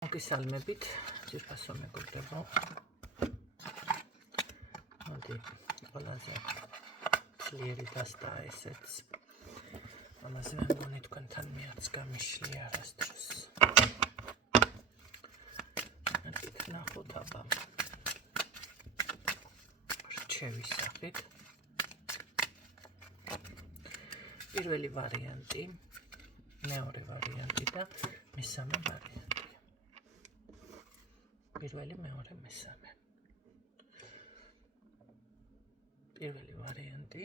მოგესალმებით, ძვირფასო მეგობრებო. მოდი, ყველაზე ძლიერი დასტა ესეც. ამაზე მე მგონი თქვენთან მეც გამიშლი არასდროს. მეთქით ნახოთ აბა. რჩევის სახით. პირველი ვარიანტი, მეორე ვარიანტი და მესამე ვარიანტი. პირველი, მეორე, მესამე. პირველი ვარიანტი,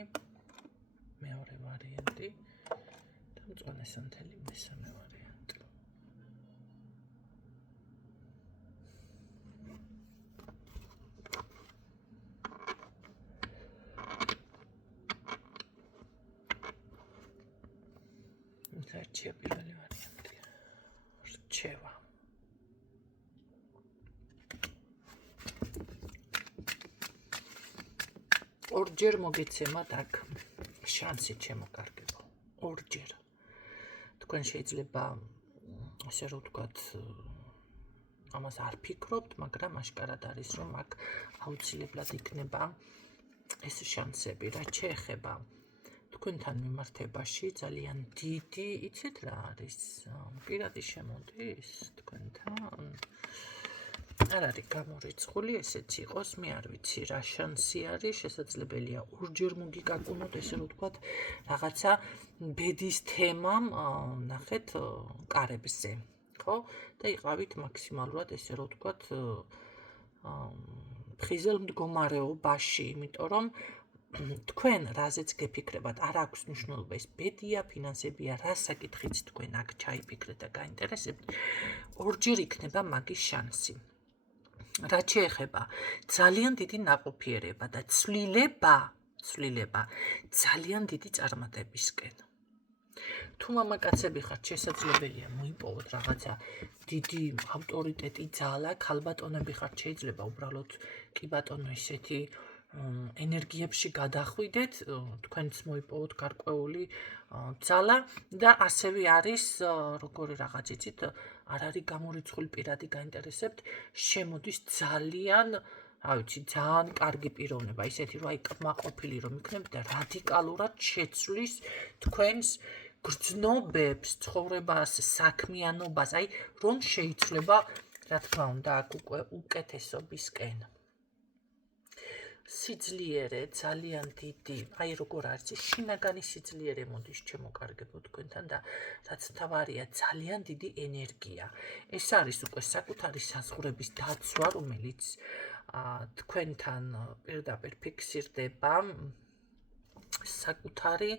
მეორე ვარიანტი და მწვანე სანთელი მესამე ვარიანტი. რჩევა პირველი ვარიანტი. რჩევა. ორჯერ მოგეცემათ აქ შანსი ჩემო კარგებო. ორჯერ. თქვენ შეიძლება ასე რომ ვთქვათ ამას არ ფიქრობთ, მაგრამ აშკარად არის რომ აქ აუცილებლად იქნება ეს შანსები, რაც შეეხება თქვენთან მიმართებაში ძალიან დიდი, იცით რა არის? პირადი შემოდის თქვენთან. არ არის გამორიცხული, ესეც იყოს, მე არ ვიცი რა შანსი არის, შესაძლებელია ორჯერ მოგიკაკუნოთ, ესე რომ ვთქვათ, რაღაცა ბედის თემამ ნახეთ კარებზე, ხო? და იყავით მაქსიმალურად, ესე რომ ვთქვათ, ფხიზელ მდგომარეობაში, იმიტომ რომ თქვენ რაზეც გეფიქრებათ, არ აქვს მნიშვნელობა ეს ბედია, ფინანსებია, რა საკითხიც თქვენ აქ ჩაიფიქრეთ და გაინტერესებთ, ორჯერ იქნება მაგის შანსი. რაც შეეხება ძალიან დიდი ნაყოფიერება და ცვლილება ძალიან დიდი წარმატებისკენ. თუ მამაკაცები ხართ, შესაძლებელია მოიპოვოთ რაღაცა დიდი ავტორიტეტი ძალა, ქალბატონები ხართ, შეიძლება უბრალოდ კი ბატონო ისეთი ენერგიებში გადახვიდეთ, თქვენც მოიპოვოთ გარკვეული ძალა და ასევე არის როგორი რაღაც იცით, არ არის გამორიცხული პირადი გაინტერესებთ, შემოდის ძალიან, რა ვიცი, ძალიან კარგი პიროვნება, ისეთი რომ აი კმაყოფილი რომ იქნებით და რადიკალურად შეცვლის თქვენს გრძნობებს, ცხოვრებას, საქმიანობას, აი რომ შეიცვლება, რა თქმა უნდა, აქ უკვე უკეთესობისკენ. სიძლიერე ძალიან დიდი, აი როგორ არის, შინაგანი სიძლიერე მოდის ჩემო კარგებო თქვენთან და რაც თავარია ძალიან დიდი ენერგია. ეს არის უკვე საკუთარი საზღვრების დაცვა, რომელიც თქვენთან პირდაპირ ფიქსირდება საკუთარი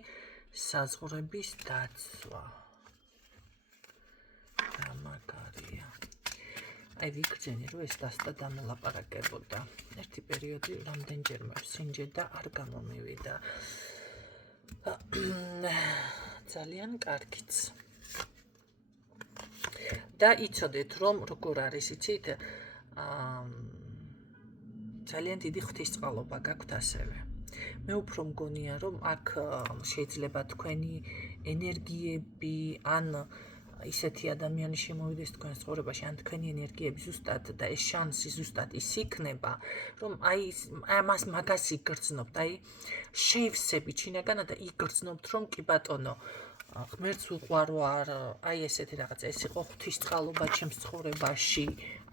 საზღვრების დაცვა. და მაგარია. აი ვიგრძენი რომ ეს დასტა დამოლაპარაკებოდა. ერთი პერიოდი რამდენჯერმე ვსინჯე და არ გამომივიდა. ძალიან კარგიც. და იცოდეთ რომ როგორ არის, იცით? ძალიან დიდი ღვთისწყალობა გაქვთ ასევე. მე უფრო მგონია რომ აქ შეიძლება თქვენი ენერგიები ან ისეთი ადამიანი შემოვიდეს თქვენს ცხოვრებაში, ან თქვენი ენერგიები ზუსტად და ეს შანსი ზუსტად ის იქნება, რომ აი ამას მაგას იგრძნობთ, აი შეივსებით შინაგანად და იგრძნობთ, რომ კი ბატონო, ღმერთს უყვარვარ, აი ესეთი რაღაცა, ეს იყო ღვთისწყალობა ჩემს ცხოვრებაში,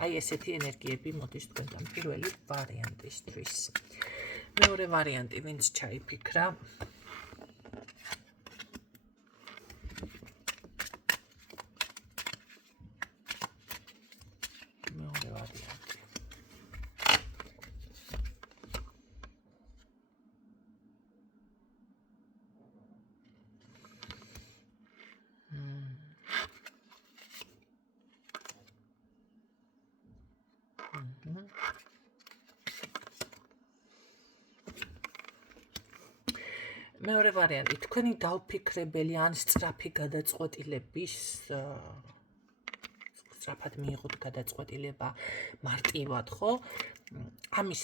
აი ესეთი ენერგიები მოდის თქვენთან პირველი ვარიანტისთვის. მეორე ვარიანტი ვინც ჩაიფიქრა? მეორე ვარიანტი. მეორე ვარიანტი, თქვენი დაუფიქრებელი ან სწრაფი გადაწყვეტილების სწრაფად მიიღოთ გადაწყვეტილება მარტივად, ხო? ამის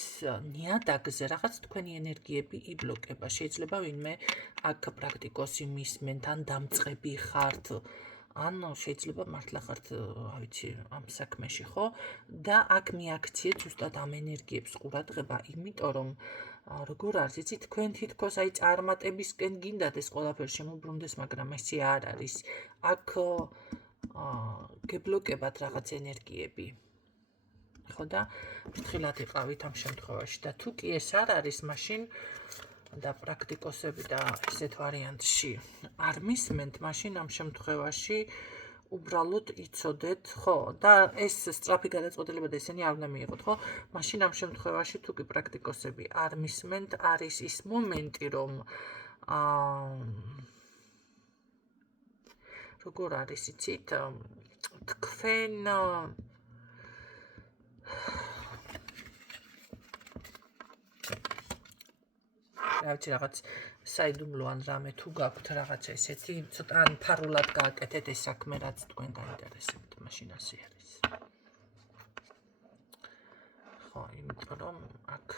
ნიადაგზე რაღაც თქვენი ენერგიები იბლოკება. შეიძლება ვინმე აქ პრაქტიკოსი მისმენთ ან დამწყები ხართ, ან შეიძლება მართლა ხართ, ავიცი, ამ საქმეში, ხო? და აქ მიაქციეთ ზუსტად ამ ენერგიებს ყურადღება, იმიტომ რომ როგორ არის, იცი, თქვენ თითქოს აი წარმატებისკენ გინდათ ეს ყველაფერი შემოbrunდეს, მაგრამ ესე არ არის. აქ გებლოკებათ რაღაც ენერგიები. ხო და ფრთხილად იყავით ამ შემთხვევაში და თუ კი ეს არ არის, მაშინ და პრაქტიკოსები და ესეთ ვარიანტში არ მისმენთ, მაშინ ამ შემთხვევაში უბრალოდ იცოდეთ, ხო, და ეს სწრაფი გადაწყვეტილება და ესენი არ უნდა მიიღოთ, ხო? მაშინ ამ შემთხვევაში თუ კი პრაქტიკოსები არ მისმენთ, არის ის მომენტი, რომ როგორ არის, იცით, თქვენ რაღაც საიდუმლო ან რამე თუ გაქვთ რაღაცა ესეთი, ცოტა ან ფარულად გააკეთეთ ეს საქმე, რაც თქვენ გაინტერესებთ, მაშინ ასე არის. ხო, იმიტომ რომ აქ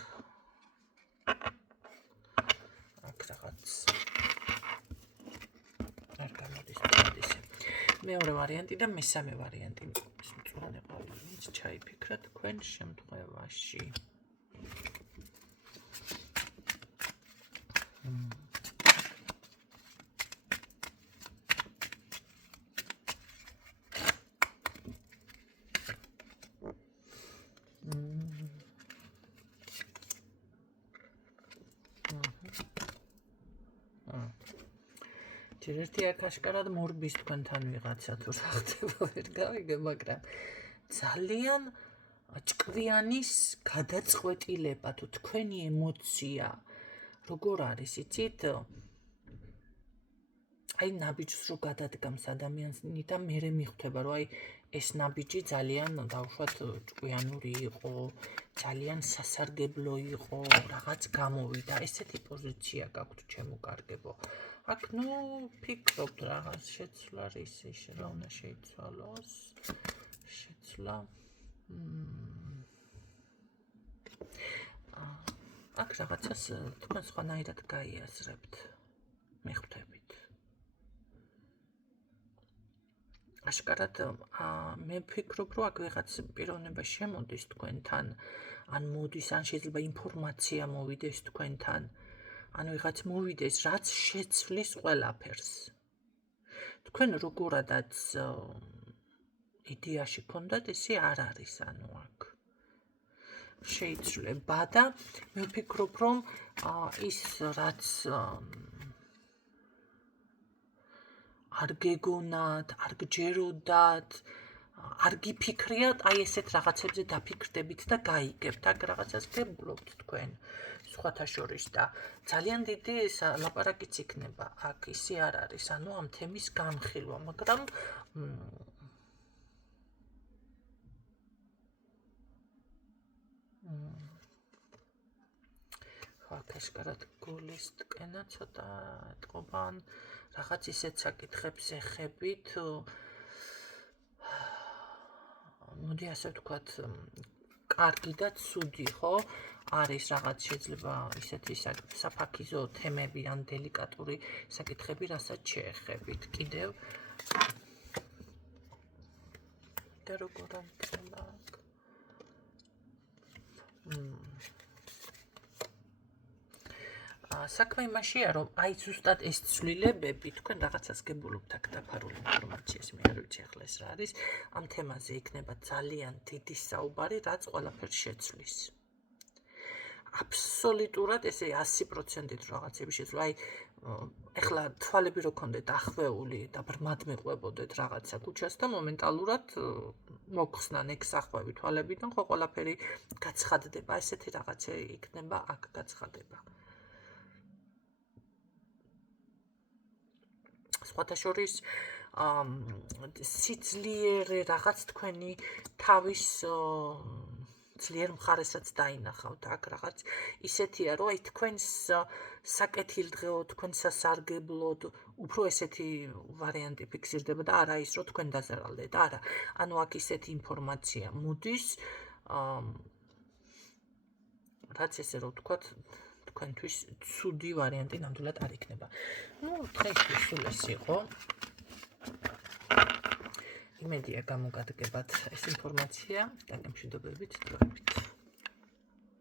რაღაც არ გამოდის ისე. მეორე ვარიანტი და მესამე ვარიანტი. მწვანე ყვავილიც ჩაიფიქრა თქვენ შემთხვევაში. ერთი აქ აშკარად მორბის თქვენთან ვიღაცა თუ რა ხდება ვერ გავიგე, მაგრამ ძალიან ჭკვიანის გადაწყვეტილება თუ თქვენი ემოცია როგორ არის, იცით? აი ნაბიჯს რო გადადგამს ადამიანსნი და მერე მიხვდება, რომ აი ეს ნაბიჯი ძალიან დავუშვათ ჭკვიანური იყო, ძალიან სასარგებლო იყო, რაღაც გამოვიდა, ესეთი პოზიცია გაქვთ ჩემო კარგებო. აქ ფიქრობთ რაღაც შეცვლა რისი რა უნდა შეიცვალოს, შეცვლა აქ რაღაცას თქვენ სხვანაირად გაიაზრებთ, მიხვდებით. აშკარად მე ვფიქრობ, რომ აქ ვიღაც პიროვნება შემოდის თქვენთან, ან მოდის, ან შეიძლება ინფორმაცია მოვიდეს თქვენთან, ან ვიღაც მოვიდეს, რაც შეცვლის ყველაფერს. თქვენ როგორადაც იდეაში გქონდათ, ესე არ არის, ანუ აქ შეიცვლება და მე ვფიქრობ, რომ ის რაც არ გეგონათ, არ გჯეროდათ, არ გიფიქრიათ, აი ესეთ რაღაცებზე დაფიქრდებით და გაიგებთ, აქ რაღაცას გებულობთ თქვენ სხვათა შორის და ძალიან დიდი ლაპარაკიც იქნება, აქ ისე არ არის, ანუ ამ თემის განხილვა, მაგრამ აქ აშკარად გულის ტკენა ცოტა ეტყობა, ან რაღაც ისეთ საკითხებს ეხებით, მოდი ასე ვთქვათ, კარგი და ცუდი, ხო? არის რაღაც შეიძლება ისეთი საფაქიზო თემები ან დელიკატური საკითხები, რასაც შეეხებით. კიდევ და როგორ ამქრება აქ? საქმე იმაშია, რომ აი ზუსტად ეს ცვლილებები თქვენ რაღაცას გებულობთ აქ დაფარული ინფორმაციას, მე არ ვიცი ახლა ეს რა არის, ამ თემაზე იქნება ძალიან დიდი საუბარი, რაც ყველაფერს შეცვლის. აბსოლუტურად ესე 100%-ით რაღაცები შეცვლა. აი ეხლა თვალები რო ქონდეთ ახვეული და ბრმად მეყვებოდეთ რაღაცა ქუჩას და მომენტალურად მოხსნან ეგ სახვევი თვალებიდან, ხო ყველაფერი გაცხადდება, ესეთი რაღაცა იქნება აქ გაცხადება. სხვათა შორის სიძლიერე რაღაც თქვენი თავის ძლიერ მხარესაც დაინახავთ აქ რაღაც ისეთია, რომ აი თქვენს საკეთილდღეოდ, თქვენ სასარგებლოდ უფრო ესეთი ვარიანტი ფიქსირდება და არა ის, რომ თქვენ დაზარალდეთ, არა. ანუ აქ ისეთი ინფორმაცია მოდის, რაც ესე რომ ვთქვათ, თქვენთვის ცუდი ვარიანტი ნამდვილად არ იქნება. დღეისთვის სულ ეს იყო. იმედია გამოგადგებათ ეს ინფორმაცია და გამშვიდობებით დროებით.